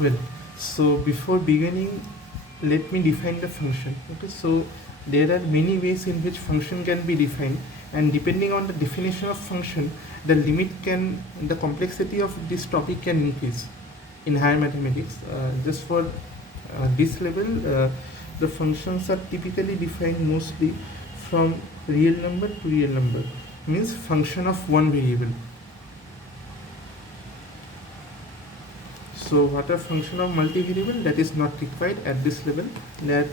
Well, so before beginning, let me define the function. Okay, so there are many ways in which function can be defined, and depending on the definition of function, the complexity of this topic can increase in higher mathematics. Just for this level, the functions are typically defined mostly from real number to real number, means function of one variable. So what a function of multivariable, that is not required at this level, that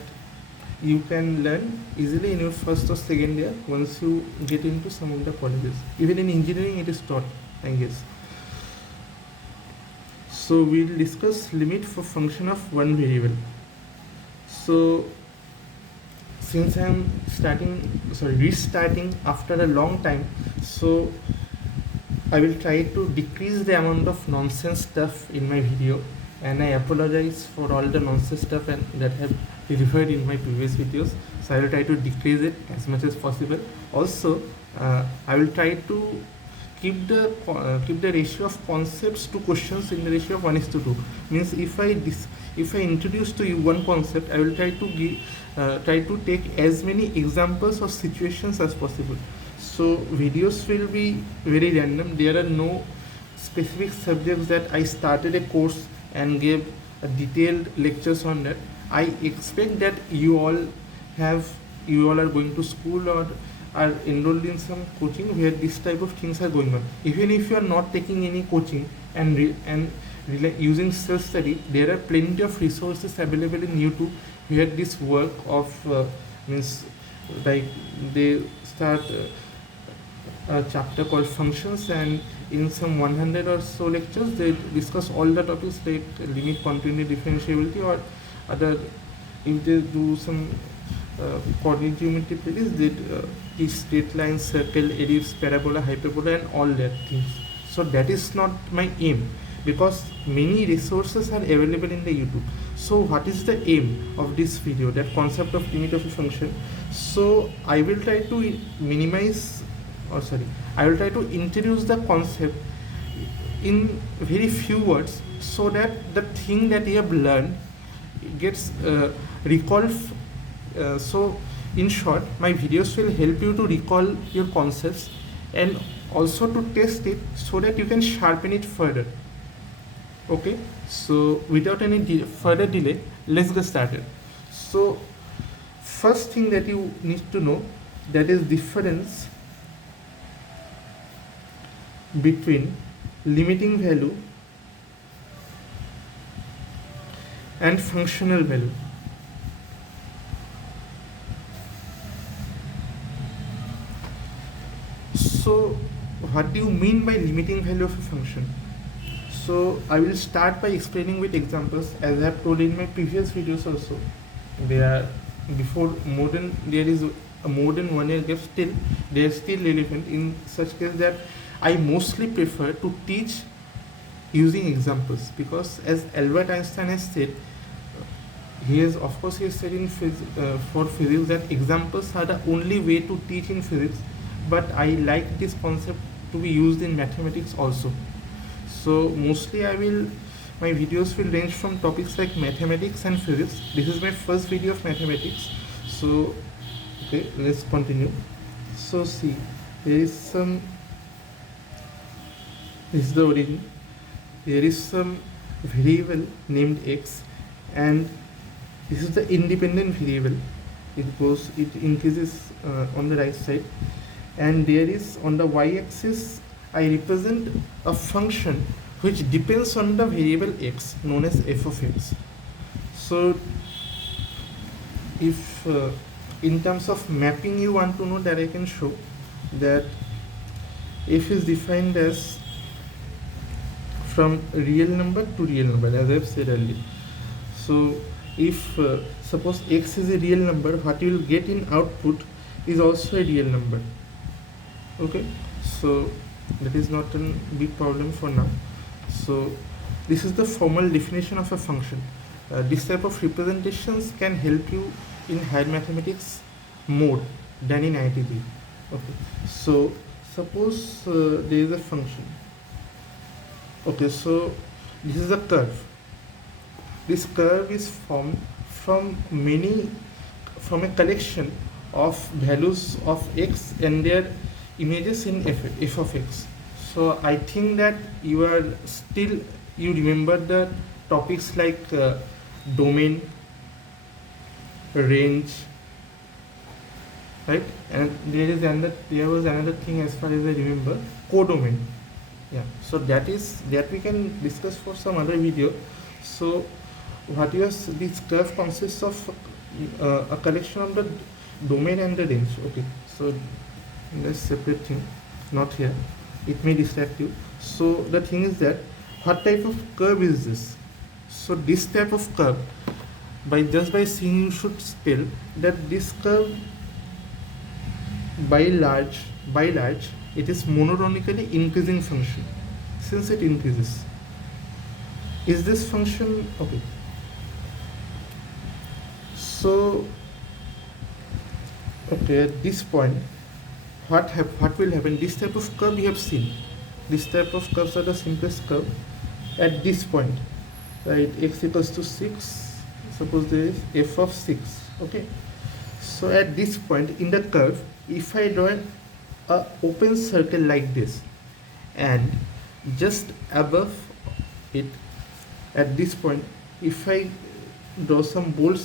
you can learn easily in your first or second year once you get into some of the colleges. Even in engineering it is taught, I guess. So we'll discuss limit for function of one variable. So since I'm restarting after a long time, so I will try to decrease the amount of nonsense stuff in my video, and I apologize for all the nonsense stuff and that have referred in my previous videos. So I will try to decrease it as much as possible. Also, I will try to keep the ratio of concepts to questions in the ratio of 1:2. Means if I introduce to you one concept, I will try to take as many examples of situations as possible. So videos will be very random. There are no specific subjects that I started a course and gave a detailed lectures on that. I expect that you all are going to school or are enrolled in some coaching where this type of things are going on. Even if you are not taking any coaching and using self-study, there are plenty of resources available in YouTube where this work of means like they start a chapter called functions, and in some 100 or so lectures they discuss all the topics like limit, continuity, differentiability, or other. If they do some coordinate geometry practice, they teach straight lines, circle, ellipse, parabola, hyperbola, and all that things. So that is not my aim, because many resources are available in the YouTube. So what is the aim of this video, that concept of limit of a function? So I will try to I will try to introduce the concept in very few words, so that the thing that you have learned gets recalled. So in short, my videos will help you to recall your concepts and also to test it so that you can sharpen it further. Okay, so without any further delay, let's get started. So first thing that you need to know, that is difference between limiting value and functional value. So what do you mean by limiting value of a function? So I will start by explaining with examples, as I have told in my previous videos also. There is a more than 1 year gap, still they are still relevant in such case that I mostly prefer to teach using examples, because as Albert Einstein has said, he has said in for physics that examples are the only way to teach in physics, but I like this concept to be used in mathematics also. So mostly my videos will range from topics like mathematics and physics. This is my first video of mathematics. So okay, let's continue. So see, this is the origin. There is some variable named x, and this is the independent variable. It increases on the right side, and there is on the y-axis I represent a function which depends on the variable x, known as f of x. So if in terms of mapping you want to know, that I can show that f is defined as from real number to real number, as I have said earlier. So if suppose x is a real number, what you will get in output is also a real number. Okay, so that is not a big problem for now. So this is the formal definition of a function. This type of representations can help you in higher mathematics more than in IIT. Okay, so suppose there is a function. Okay, so this is a curve. this curve is formed from a collection of values of x and their images in f of x. So I think that you remember the topics like domain, range, right? And there was another thing as far as I remember, codomain. Yeah, so that we can discuss for some other video. So this curve consists of a collection of the domain and the range. Okay, so that's separate thing, not here, it may distract you. So the thing is that what type of curve is this? So this type of curve, by seeing, you should spell that this curve by large it is monotonically increasing function, since it increases. Is this function okay? So okay, at this point what will happen? This type of curve we have seen. This type of curves are the simplest curve. At this point, right, x equals to 6, suppose there is f of 6. Okay, so at this point in the curve, if I draw a open circle like this, and just above it at this point, if I draw some bold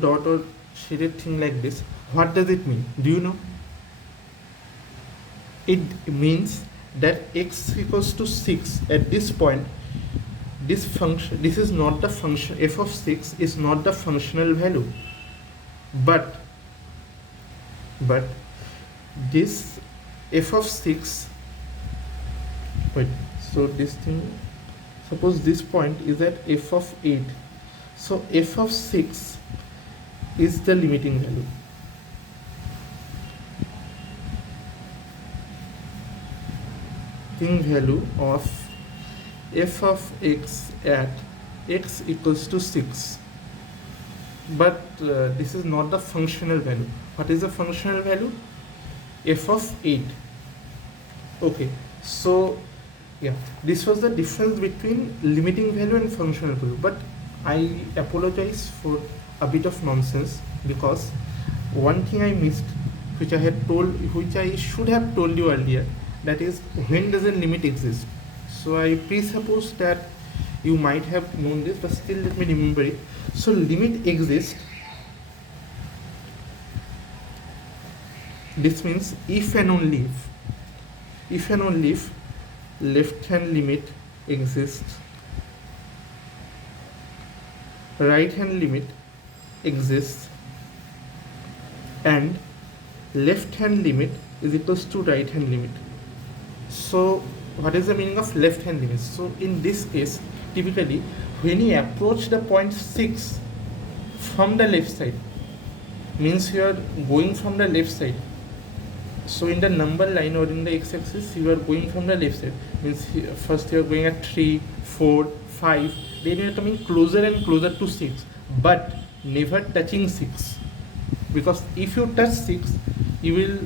dot or shaded thing like this, what does it mean? Do you know? It means that x equals to 6 at this point, this is not the function, f of 6 is not the functional value, but this f of 6, wait, so this thing, suppose this point is at f of 8, so f of 6 is the limiting value. Value of f of x at x equals to 6, but this is not the functional value. What is the functional value? F of 8. Okay, so yeah, this was the difference between limiting value and functional value, but I apologize for a bit of nonsense, because one thing I missed, which I should have told you earlier, that is, when does a limit exist? So I presuppose that you might have known this, but still let me remember it. So limit exists. This means if and only if left hand limit exists, right hand limit exists, and left hand limit is equals to right hand limit. So what is the meaning of left hand limit? So in this case, typically when you approach the point 6 from the left side, means you are going from the left side. So in the number line or in the x-axis, you are going from the left side, means first you are going at 3, 4, 5, then you are coming closer and closer to 6, but never touching 6, because if you touch 6, you will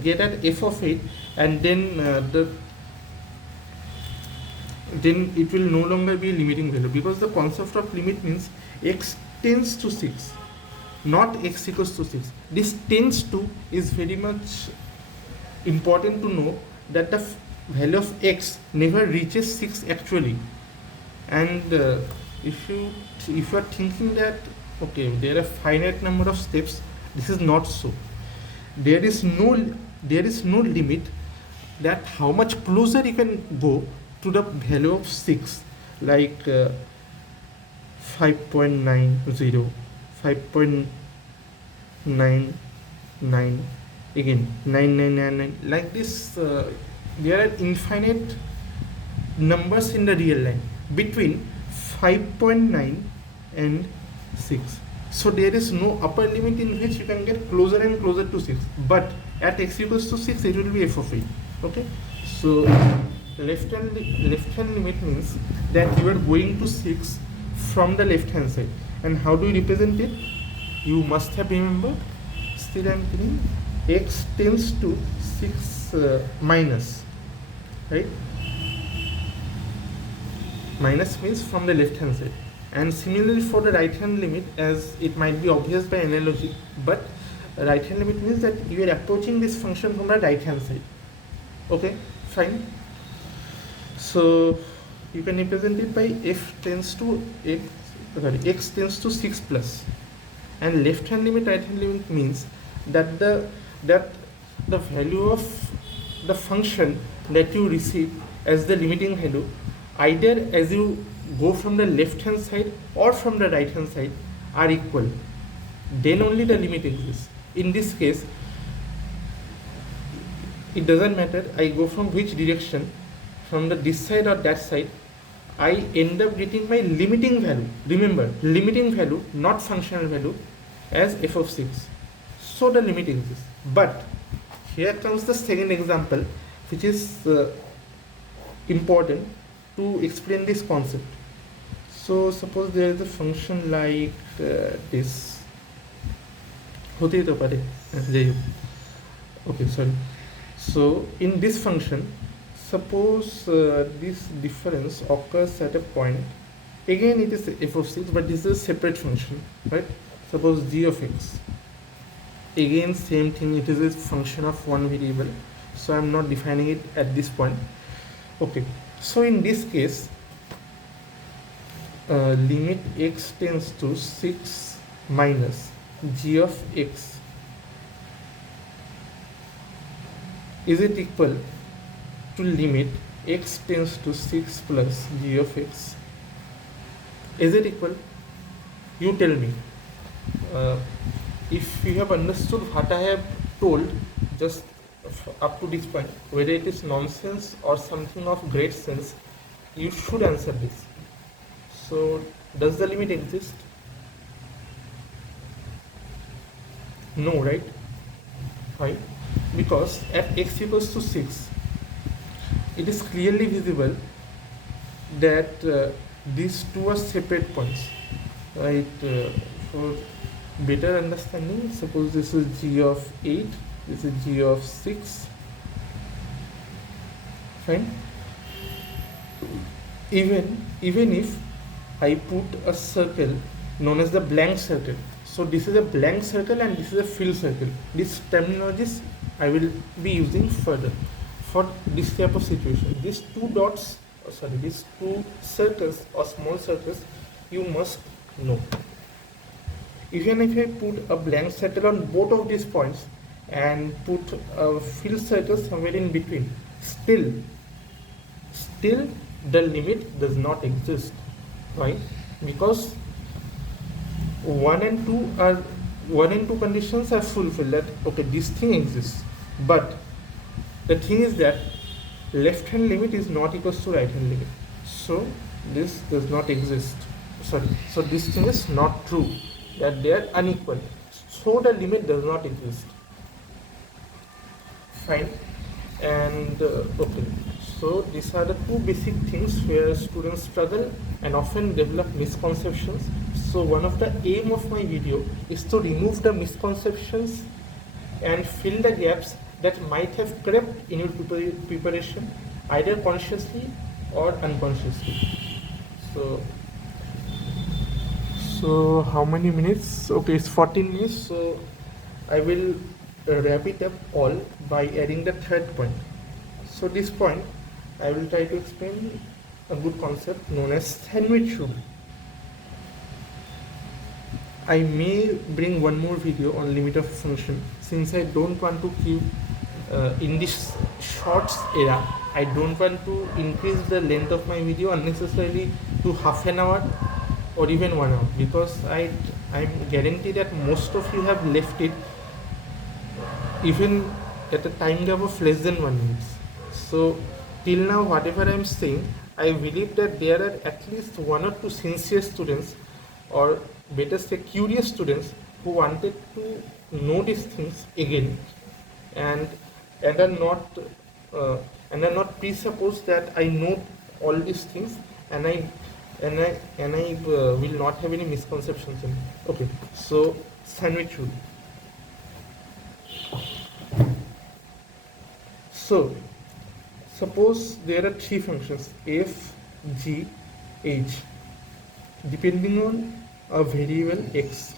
get at f of 8, and then then it will no longer be a limiting value, because the concept of limit means x tends to 6, not x equals to 6. This tends to is very much important to know, that the value of x never reaches 6 actually. And if you are thinking that okay, there are finite number of steps, this is not so. There is no limit that how much closer you can go to the value of 6, like 5.90, 5.99, again 9999, like this. There are infinite numbers in the real line between 5.9 and 6. So there is no upper limit in which you can get closer and closer to 6, but at x equals to 6 it will be f of 8. Okay, so left hand limit means that you are going to 6 from the left hand side. And how do you represent it? You must have remembered. Still I am telling, x tends to 6 minus, right? Minus means from the left hand side. And similarly for the right hand limit, as it might be obvious by analogy, but right hand limit means that you are approaching this function from the right hand side. Okay, fine. So you can represent it by x tends to 6 plus, and left hand limit right hand limit means that the value of the function that you receive as the limiting value, either as you go from the left hand side or from the right hand side, are equal, then only the limit exists. In this case, it doesn't matter I go from which direction, from the this side or that side, I end up getting my limiting value. Remember, limiting value, not functional value, as f of 6. So the limit exists. But here comes the second example, which is important to explain this concept. So suppose there is a function like this. Okay, sorry. So in this function, suppose this difference occurs at a point. Again, it is f of 6, but this is a separate function, right? Suppose g of x. Again, same thing, it is a function of one variable. So I'm not defining it at this point. Okay, so in this case, limit x tends to 6 minus g of x, is it equal to limit x tends to 6 plus g of x? Is it equal? You tell me. If you have understood what I have told just up to this point, whether it is nonsense or something of great sense, you should answer this. So, does the limit exist? No, right? Why? Because at x equals to 6, it is clearly visible that these two are separate points, right? For better understanding, suppose this is g of 8, this is g of 6, fine. Even if I put a circle known as the blank circle, so this is a blank circle and this is a filled circle. These terminologies I will be using further for this type of situation. These two dots, these two circles or small circles, you must know. Even if I put a blank circle on both of these points and put a filled circle somewhere in between, still the limit does not exist. Why? Because 1 and 2 conditions are fulfilled, that okay, this thing exists, but the thing is that left hand limit is not equals to right hand limit, so this does not exist. So this thing is not true, that they are unequal, so the limit does not exist. Fine. And okay, so these are the two basic things where students struggle and often develop misconceptions. So one of the aim of my video is to remove the misconceptions and fill the gaps that might have crept in your preparation, either consciously or unconsciously. So how many minutes? Okay, it's 14 minutes. So I will wrap it up all by adding the third point. So this point, I will try to explain a good concept known as sandwich rule. I may bring one more video on limit of function, since I don't want to keep in this shorts era, I don't want to increase the length of my video unnecessarily to half an hour or even 1 hour, because I'm guaranteed that most of you have left it even at a time gap of less than 1 minute. So till now, whatever I'm saying, I believe that there are at least 1 or 2 sincere students, or better say curious students, who wanted to know these things again, and are not presupposed that I know all these things, and I will not have any misconceptions in it. Okay, so sandwich rule. So suppose there are 3 functions f, g, h. depending on a variable x.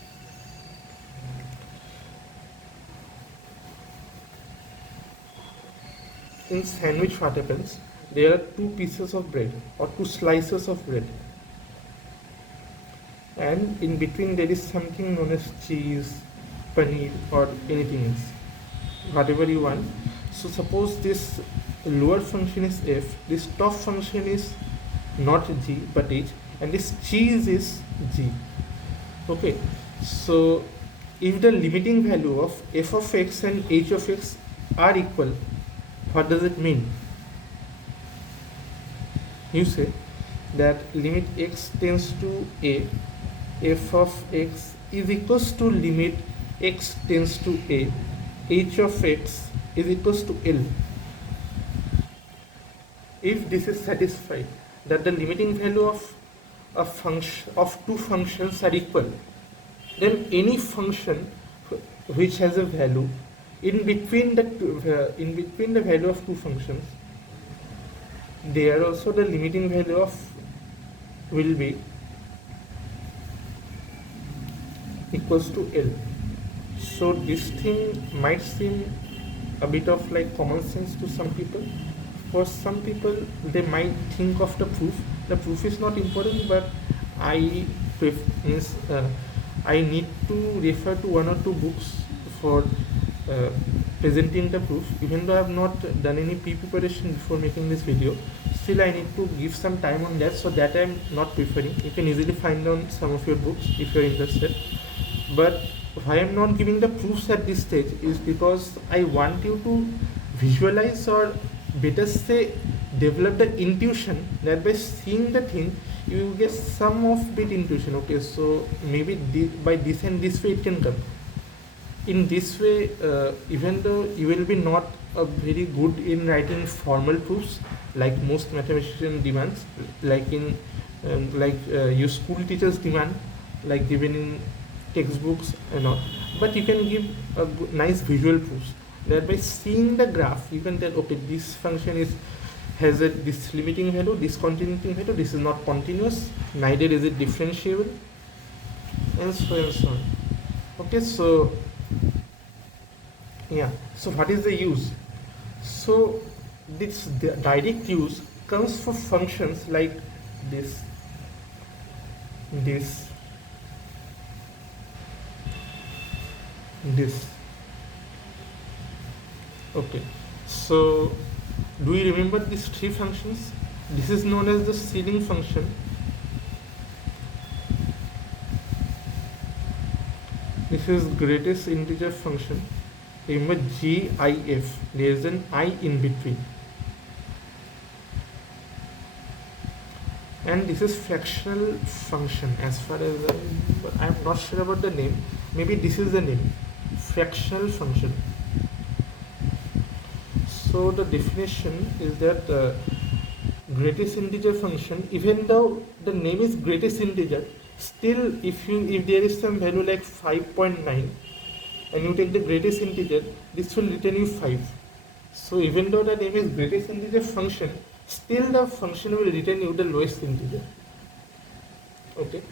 In sandwich, what happens? There are two pieces of bread or two slices of bread, and in between there is something known as cheese, paneer, or anything else, whatever you want. So suppose this lower function is f, this top function is not g but h, and this cheese is g. Okay, so if the limiting value of f of x and h of x are equal, what does it mean? You say that limit x tends to a, f of x is equals to limit x tends to a, h of x is equals to L. If this is satisfied, that the limiting value of a function of two functions are equal, then any function which has a value in between the value of two functions, there also the limiting value of will be equals to L. So this thing might seem a bit of like common sense to some people. For some people, they might think of the proof. The proof is not important, but I I need to refer to one or two books for presenting the proof. Even though I have not done any pre-preparation before making this video, still I need to give some time on that, so that I am not preferring. You can easily find on some of your books if you are interested. But why I am not giving the proofs at this stage is because I want you to visualize, or better say develop the intuition, that by seeing the thing you get some of bit intuition. Okay, so maybe by this and this way it can come. In this way, even though you will be not very good in writing formal proofs like most mathematician demands, like in your school teachers demand, like given in textbooks and all, but you can give a nice visual proofs, that by seeing the graph you can tell, okay, this function has this limiting value, this continuing value, this is not continuous, neither is it differentiable, and so on. Okay, so yeah, so what is the use? So this direct use comes for functions like this. Okay, so do you remember these three functions? This is known as the ceiling function. This is greatest integer function. Remember GIF, there is an I in between. And this is fractional function. As far as I am not sure about the name, maybe this is the name, fractional function. So the definition is that greatest integer function, even though the name is greatest integer, still if there is some value like 5.9 and you take the greatest integer, this will return you 5. So even though the name is greatest integer function, still the function will return you the lowest integer. Okay,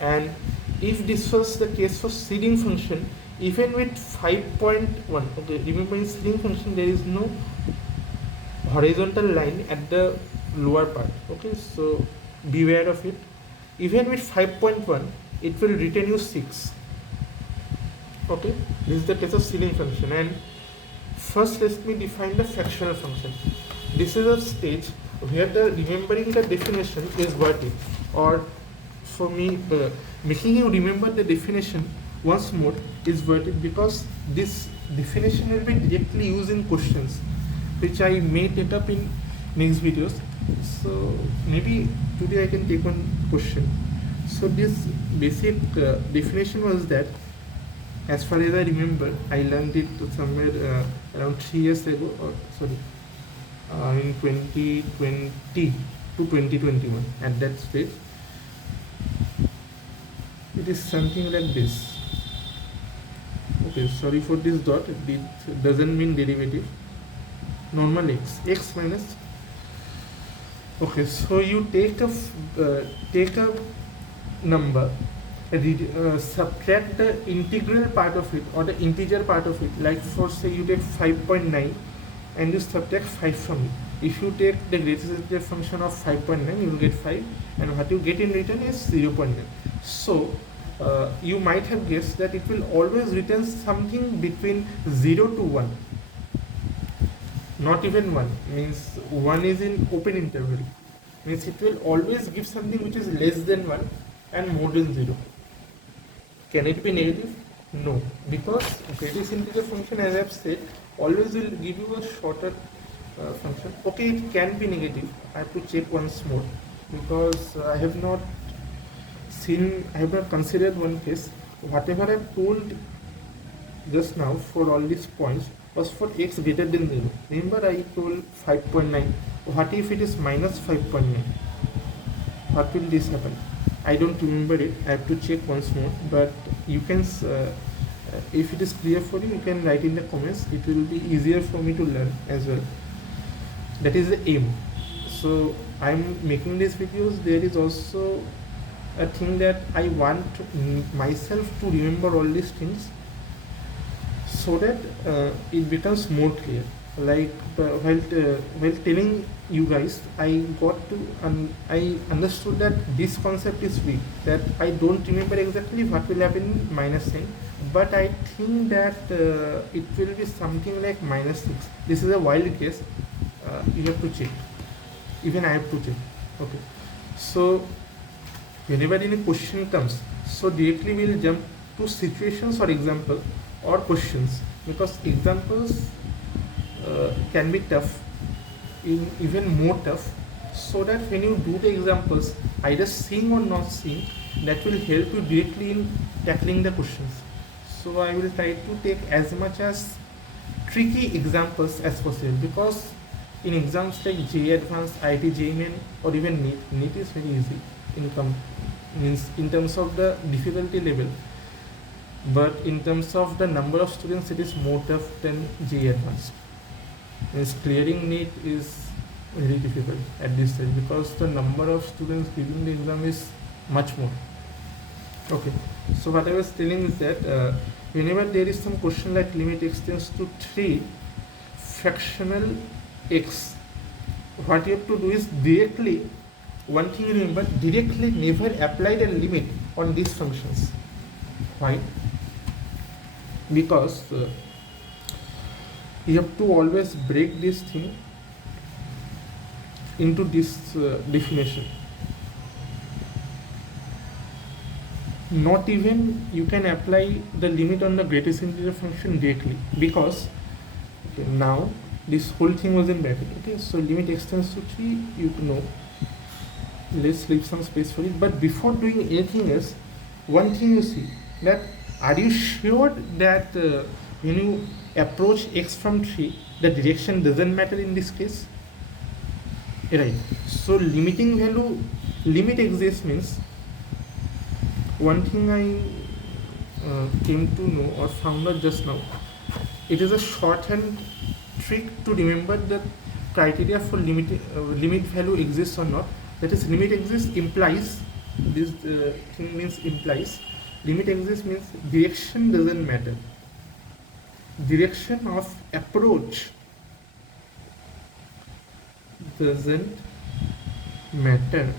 and if this was the case for ceiling function, even with 5.1, okay, remember in ceiling function there is no horizontal line at the lower part. Okay, so beware of it. Even with 5.1, it will return you 6. Okay, this is the case of ceiling function. And first let me define the fractional function. This is a stage where the remembering the definition is worth it, or for me making you remember the definition once more is worth it, because this definition will be directly used in questions which I may take up in next videos. So maybe today I can take one question. So this basic definition was that, as far as I remember, I learned it somewhere around 3 years ago, or sorry, in 2020 to 2021. At that stage, it is something like this. Okay, sorry for this dot. It doesn't mean derivative. Normal x minus. Okay, so you take a number, subtract the integral part of it or the integer part of it. Like for say you take 5.9 and you subtract 5 from it. If you take the greatest integer function of 5.9, you will get 5, and what you get in return is 0.9. So you might have guessed that it will always return something between 0 to 1. Not even 1, means 1 is in open interval, means it will always give something which is less than 1 and more than 0. Can it be negative? No, because greatest integer function, as I have said, always will give you a shorter function. Okay, it can be negative. I have to check once more, because I have not considered one case. Whatever I have told just now for all these points was for x greater than 0. Remember I told 5.9. What if it is minus 5.9? What will this happen? I don't remember it. I have to check once more. But you can, if it is clear for you, you can write in the comments. It will be easier for me to learn as well. That is the aim. So I am making these videos. There is also a thing that I want myself to remember all these things, so that it becomes more clear. Like while telling you guys, I understood that this concept is weak, that I don't remember exactly what will happen in minus sign, but I think that it will be something like minus 6. This is a wild case. You have to check. Even I have to check. Okay. So whenever any question comes, so directly we will jump to situations or example or questions, because examples can be tough, even more tough, so that when you do the examples, either seeing or not seeing, that will help you directly in tackling the questions. So I will try to take as much as tricky examples as possible, because in exams like JEE Advanced, IIT JEE Main, or even NEET is very easy in terms of the difficulty level. But in terms of the number of students, it is more tough than JEE Advanced. Means clearing NEET is very difficult at this stage, because the number of students giving the exam is much more. Okay, so what I was telling is that whenever there is some question like limit x tends to 3 fractional x, what you have to do is directly, one thing you remember, directly never apply the limit on these functions. Why? Because you have to always break this thing into this definition. Not even you can apply the limit on the greatest integer function directly, because okay, now this whole thing was in bracket. Okay, so limit x tends to 3, you know, let's leave some space for it. But before doing anything else, one thing you see, that are you sure that when you approach x from 3, the direction doesn't matter in this case? Right. So limiting value, limit exists means, one thing I came to know or found out just now, it is a shorthand trick to remember the criteria for limit value exists or not. That is, limit exists implies, this thing means implies, limit exists means direction doesn't matter. Direction of approach doesn't matter.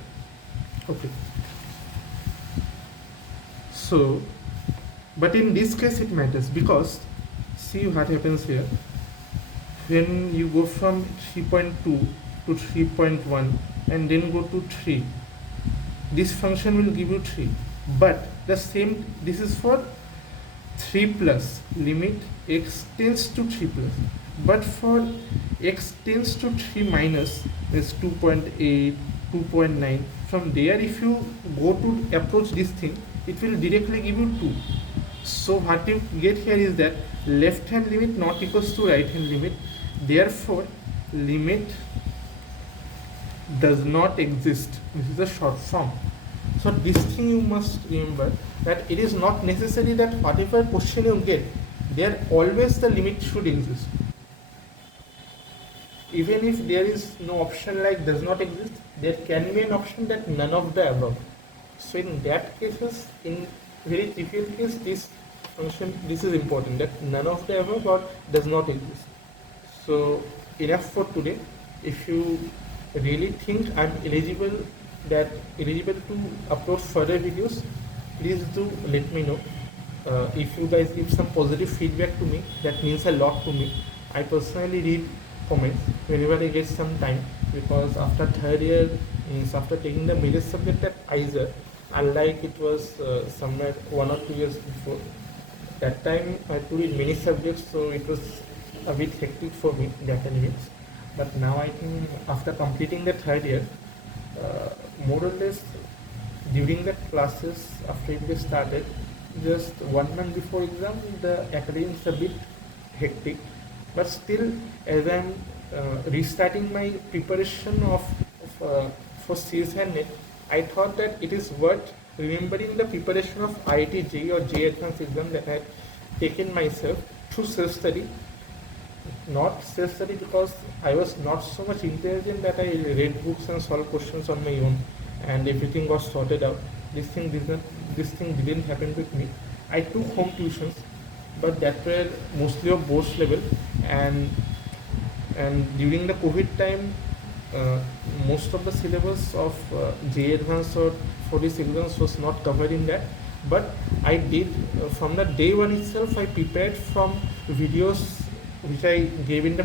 Okay. So, but in this case it matters, because see what happens here. When you go from 3.2 to 3.1 and then go to 3, this function will give you 3. But the same, this is for 3 plus, limit x tends to 3 plus. But for x tends to 3 minus, is 2.8, 2.9. From there, if you go to approach this thing, it will directly give you 2. So what you get here is that left hand limit not equals to right hand limit. Therefore, limit does not exist. This is a short form. So this thing you must remember, that it is not necessary that whatever question you get, there always the limit should exist. Even if there is no option like does not exist, there can be an option that none of the above. So in that cases, in very trivial case, this is important, that none of the above or does not exist. So enough for today. If you really think I'm eligible to upload further videos, please do let me know. If you guys give some positive feedback to me, that means a lot to me. I personally read comments whenever I get some time, because after third year, means after taking the major subject at ISER, unlike it was somewhere 1 or 2 years before, that time I had to read many subjects, so it was a bit hectic for me, the academics. But now I think after completing the third year, more or less during the classes after it gets started, just 1 month before exam, the academics a bit hectic. But still, as I'm restarting my preparation for CS and NET, I thought that it is worth remembering the preparation of IIT JEE or JEE Advanced exam that I had taken myself through self-study. Not self-study because I was not so much intelligent that I read books and solved questions on my own and everything got sorted out. This thing didn't happen with me. I took home tuitions, but that were mostly of boards level, and during the COVID time, most of the syllabus of JEE Advanced or for these exams was not covered in that. But I did from the day one itself. I prepared from videos which I gave in the